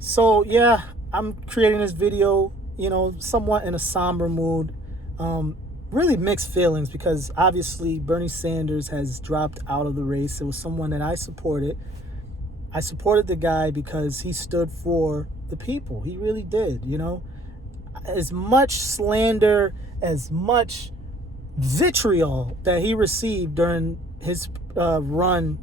So yeah, I'm creating this video, somewhat in a somber mood. Really mixed feelings because obviously Bernie Sanders has dropped out of the race. It was someone that I supported. I supported the guy because he stood for the people. He really did, As much slander, as much vitriol that he received during his run,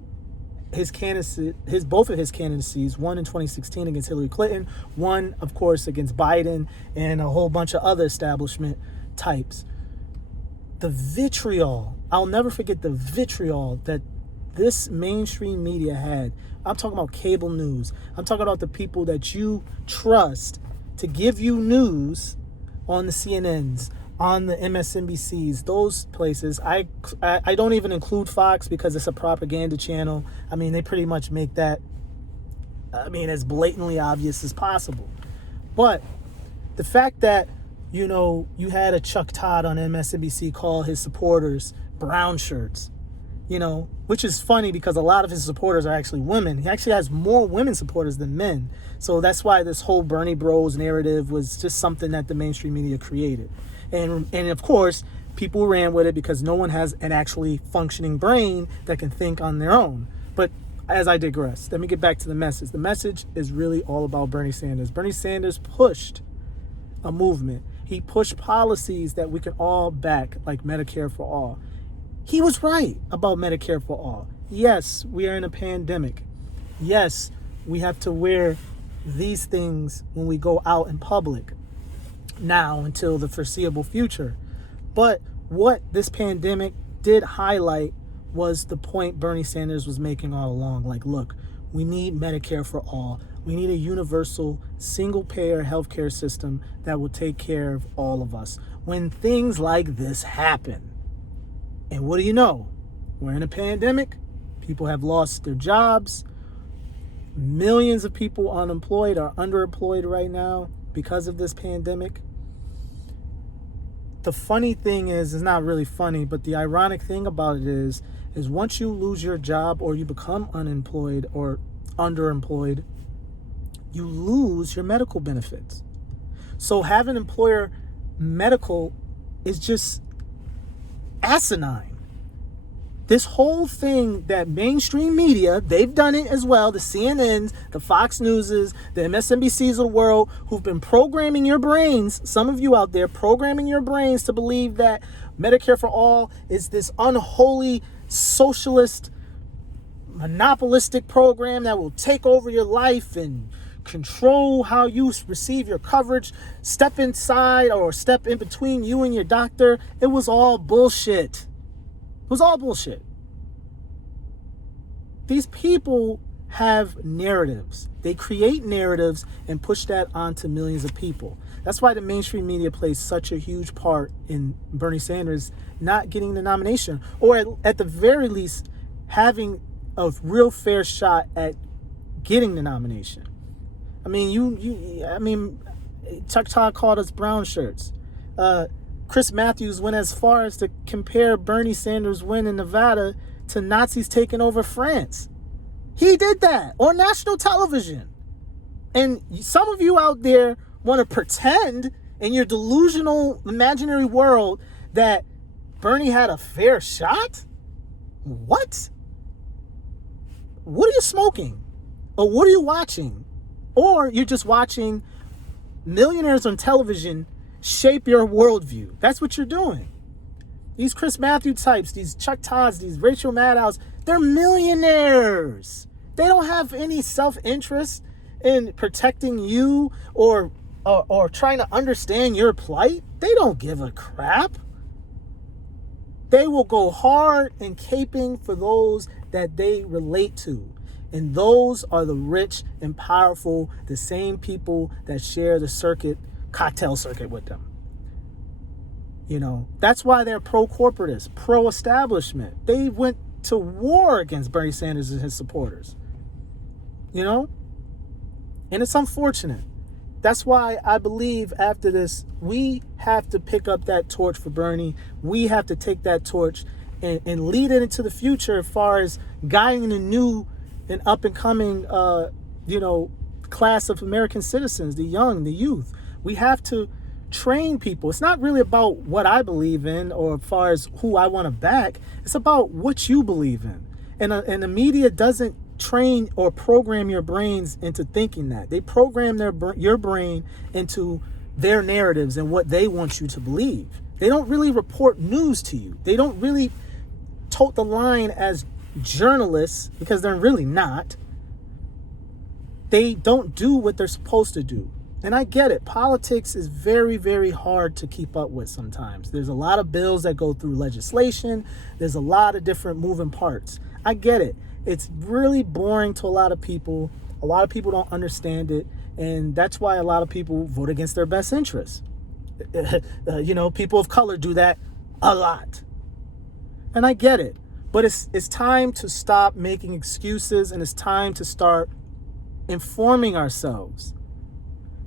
his candidacy, both of his candidacies, one in 2016 against Hillary Clinton, one of course against Biden and a whole bunch of other establishment types. The vitriol, I'll never forget the vitriol that this mainstream media had. I'm talking about cable news. I'm talking about the people that you trust to give you news on the CNNs, on the MSNBCs, those places. I don't even include Fox because it's a propaganda channel. I mean, they pretty much make that, as blatantly obvious as possible. But the fact that, you had a Chuck Todd on MSNBC call his supporters brown shirts, which is funny because a lot of his supporters are actually women. He actually has more women supporters than men. So that's why this whole Bernie Bros narrative was just something that the mainstream media created. And of course, people ran with it because no one has an actually functioning brain that can think on their own. But as I digress, let me get back to the message. The message is really all about Bernie Sanders. Bernie Sanders pushed a movement. He pushed policies that we can all back, like Medicare for all. He was right about Medicare for all. Yes, we are in a pandemic. Yes, we have to wear these things when we go out in public now until the foreseeable future. But what this pandemic did highlight was the point Bernie Sanders was making all along. Like, look, we need Medicare for all. We need a universal single-payer healthcare system that will take care of all of us when things like this happen. And what do you know? We're in a pandemic. People have lost their jobs. Millions of people unemployed are underemployed right now because of this pandemic. The funny thing is, it's not really funny, but the ironic thing about it is once you lose your job or you become unemployed or underemployed, you lose your medical benefits. So having employer medical is just asinine. This whole thing that mainstream media, they've done it as well, the CNNs, the Fox Newses, the MSNBCs of the world, who've been programming your brains, some of you out there programming your brains to believe that Medicare for all is this unholy socialist monopolistic program that will take over your life and control how you receive your coverage, step inside or step in between you and your doctor. It was all bullshit. It was all bullshit. These people have narratives. They create narratives and push that onto millions of people. That's why the mainstream media plays such a huge part in Bernie Sanders not getting the nomination, or at the very least having a real fair shot at getting the nomination. Chuck Todd called us brown shirts. Chris Matthews went as far as to compare Bernie Sanders' win in Nevada to Nazis taking over France. He did that on national television. And some of you out there want to pretend in your delusional imaginary world that Bernie had a fair shot? What? What are you smoking? Or what are you watching? Or you're just watching millionaires on television shape your worldview. That's what you're doing. These Chris Matthews types, these Chuck Todds, these Rachel Maddows, they're millionaires. They don't have any self-interest in protecting you or trying to understand your plight. They don't give a crap. They will go hard in caping for those that they relate to. And those are the rich and powerful, the same people that share the cocktail circuit with them. That's why they're pro-corporatist, pro-establishment. They went to war against Bernie Sanders and his supporters. And it's unfortunate. That's why I believe after this, we have to pick up that torch for Bernie. We have to take that torch and lead it into the future as far as guiding the new and up and coming, class of American citizens, the young, the youth. We have to train people. It's not really about what I believe in or as far as who I want to back. It's about what you believe in. And the media doesn't train or program your brains into thinking that. They program your brain into their narratives and what they want you to believe. They don't really report news to you. They don't really tote the line as journalists, because they're really not. They don't do what they're supposed to do. And I get it. Politics is very, very hard to keep up with sometimes. There's a lot of bills that go through legislation. There's a lot of different moving parts. I get it. It's really boring to a lot of people. A lot of people don't understand it. And that's why a lot of people vote against their best interests. People of color do that a lot. And I get it. But it's time to stop making excuses, and it's time to start informing ourselves.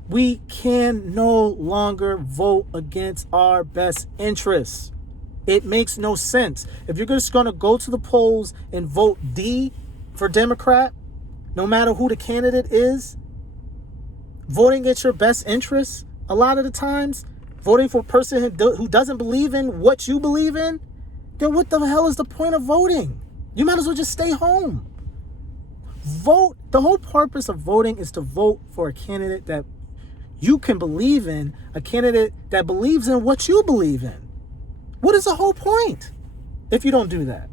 We can no longer vote against our best interests. It makes no sense. If you're just going to go to the polls and vote D for Democrat, no matter who the candidate is, voting against your best interests, a lot of the times, voting for a person who doesn't believe in what you believe in, then what the hell is the point of voting? You might as well just stay home. Vote. The whole purpose of voting is to vote for a candidate that you can believe in, a candidate that believes in what you believe in. What is the whole point if you don't do that?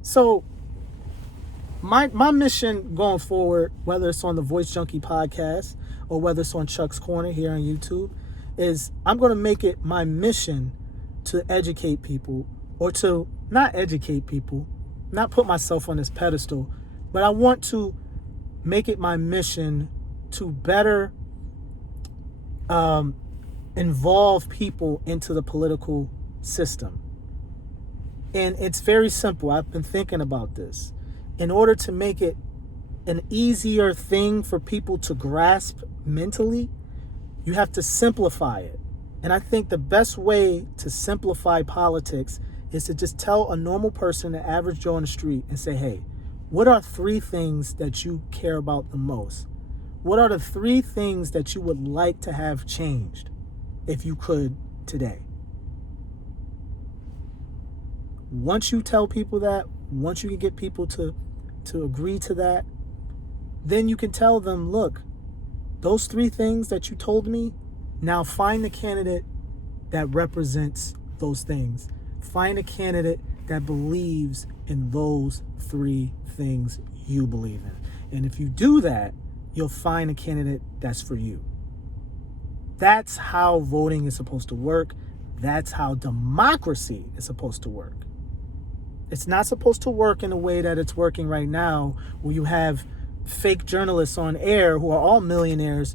So my mission going forward, whether it's on the Voice Junkie podcast or whether it's on Chuck's Corner here on YouTube, is I'm going to make it my mission to educate people, or to not educate people, not put myself on this pedestal, but I want to make it my mission to better involve people into the political system. And it's very simple. I've been thinking about this. In order to make it an easier thing for people to grasp mentally, you have to simplify it. And I think the best way to simplify politics is to just tell a normal person, an average Joe on the street, and say, hey, what are 3 things that you care about the most? What are the 3 things that you would like to have changed if you could today? Once you tell people that, once you can get people to agree to that, then you can tell them, look, those 3 things that you told me, now find the candidate that represents those things. Find a candidate that believes in those 3 things you believe in. And if you do that, you'll find a candidate that's for you. That's how voting is supposed to work. That's how democracy is supposed to work. It's not supposed to work in the way that it's working right now, where you have fake journalists on air who are all millionaires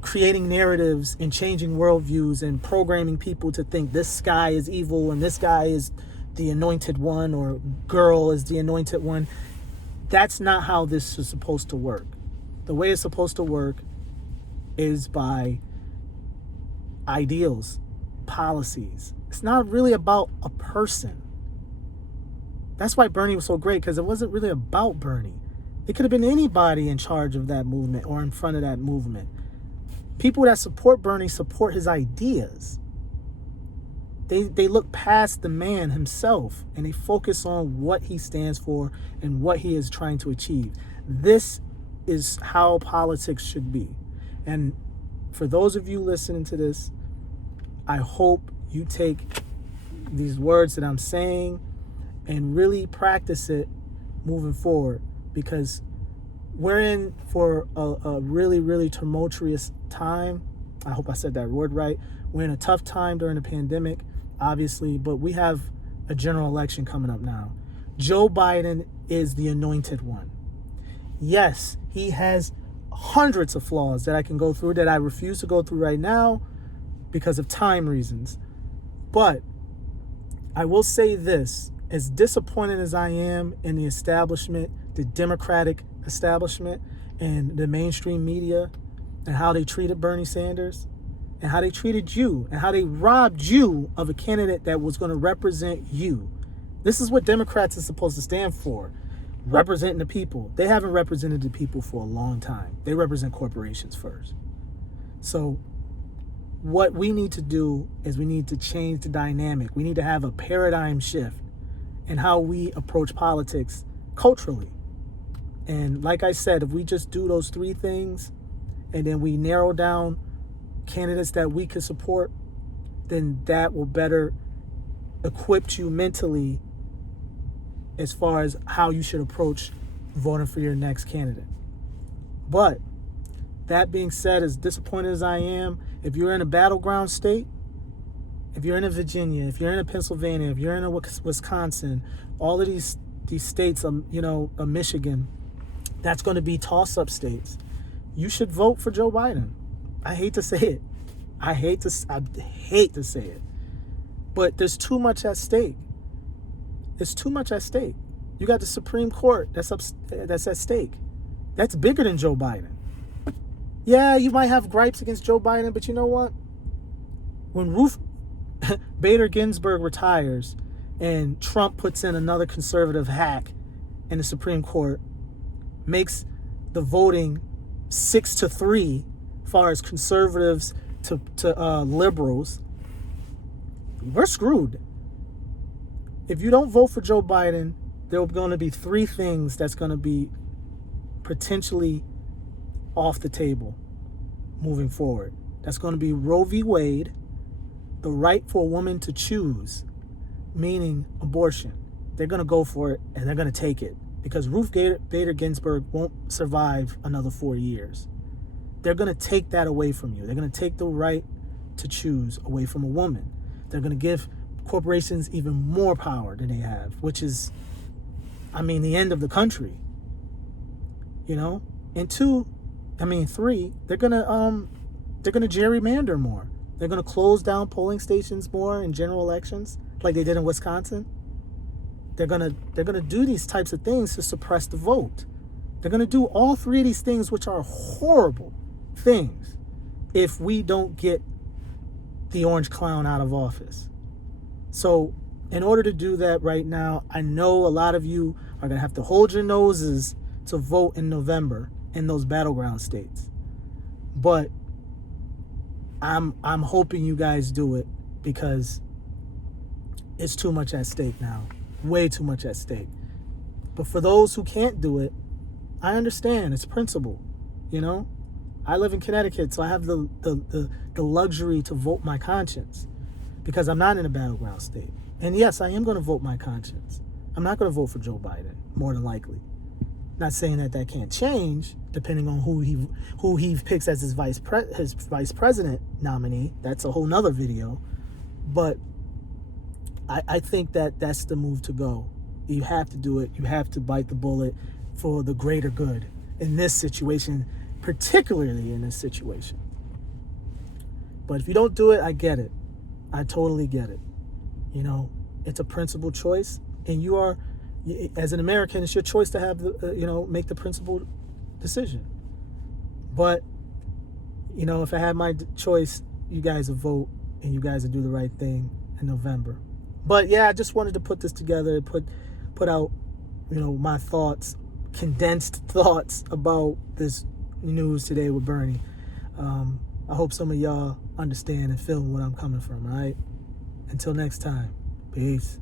creating narratives and changing worldviews and programming people to think this guy is evil and this guy is the anointed one, or girl is the anointed one. That's not how this is supposed to work. The way it's supposed to work is by ideals, policies. It's not really about a person. That's why Bernie was so great, because it wasn't really about Bernie. It could have been anybody in charge of that movement or in front of that movement. People that support Bernie support his ideas. They look past the man himself, and they focus on what he stands for and what he is trying to achieve. This is how politics should be. And for those of you listening to this, I hope you take these words that I'm saying and really practice it moving forward, because we're in for a really, really tumultuous time. I hope I said that word right. We're in a tough time during the pandemic, obviously, but we have a general election coming up now. Joe Biden is the anointed one. Yes, he has hundreds of flaws that I can go through that I refuse to go through right now because of time reasons. But I will say this, as disappointed as I am in the establishment, the Democratic establishment and the mainstream media, and how they treated Bernie Sanders and how they treated you and how they robbed you of a candidate that was going to represent you. This is what Democrats are supposed to stand for. representing the people. They haven't represented the people for a long time. They represent corporations first. So what we need to do is we need to change the dynamic. We need to have a paradigm shift in how we approach politics culturally. And like I said, if we just do those 3 things and then we narrow down candidates that we can support, then that will better equip you mentally as far as how you should approach voting for your next candidate. But that being said, as disappointed as I am, if you're in a battleground state, if you're in a Virginia, if you're in a Pennsylvania, if you're in a Wisconsin, all of these states, Michigan, that's going to be toss-up states. You should vote for Joe Biden. I hate to say it. I hate to say it. But there's too much at stake. It's too much at stake. You got the Supreme Court that's at stake. That's bigger than Joe Biden. Yeah, you might have gripes against Joe Biden, but you know what? When Ruth Bader Ginsburg retires and Trump puts in another conservative hack in the Supreme Court, makes the voting 6-3 as far as conservatives to liberals, we're screwed. If you don't vote for Joe Biden, there are going to be 3 things that's going to be potentially off the table moving forward. That's going to be Roe v. Wade, the right for a woman to choose, meaning abortion. They're going to go for it and they're going to take it because Ruth Bader Ginsburg won't survive another 4 years. They're going to take that away from you. They're going to take the right to choose away from a woman. They're going to give corporations even more power than they have, which is, the end of the country. And 3, they're gonna gerrymander more. They're gonna close down polling stations more in general elections, like they did in Wisconsin. They're gonna do these types of things to suppress the vote. They're gonna do all 3 of these things, which are horrible things, if we don't get the orange clown out of office. So in order to do that right now, I know a lot of you are going to have to hold your noses to vote in November in those battleground states. But I'm hoping you guys do it because it's too much at stake now. Way too much at stake. But for those who can't do it, I understand. It's principle, I live in Connecticut, so I have the luxury to vote my conscience because I'm not in a battleground state. And yes, I am going to vote my conscience. I'm not going to vote for Joe Biden, more than likely. Not saying that can't change, depending on who he picks as his vice president nominee. That's a whole nother video. But I think that's the move to go. You have to do it. You have to bite the bullet for the greater good in this situation, particularly in this situation. But if you don't do it, I get it. I totally get it. It's a principled choice, and you are, as an American, it's your choice to have make the principled decision. But if I had my choice, you guys would vote and you guys would do the right thing in November. But yeah, I just wanted to put this together, put out my thoughts, condensed thoughts about this news today with Bernie. I hope some of y'all understand and feel where I'm coming from, all right? Until next time, peace.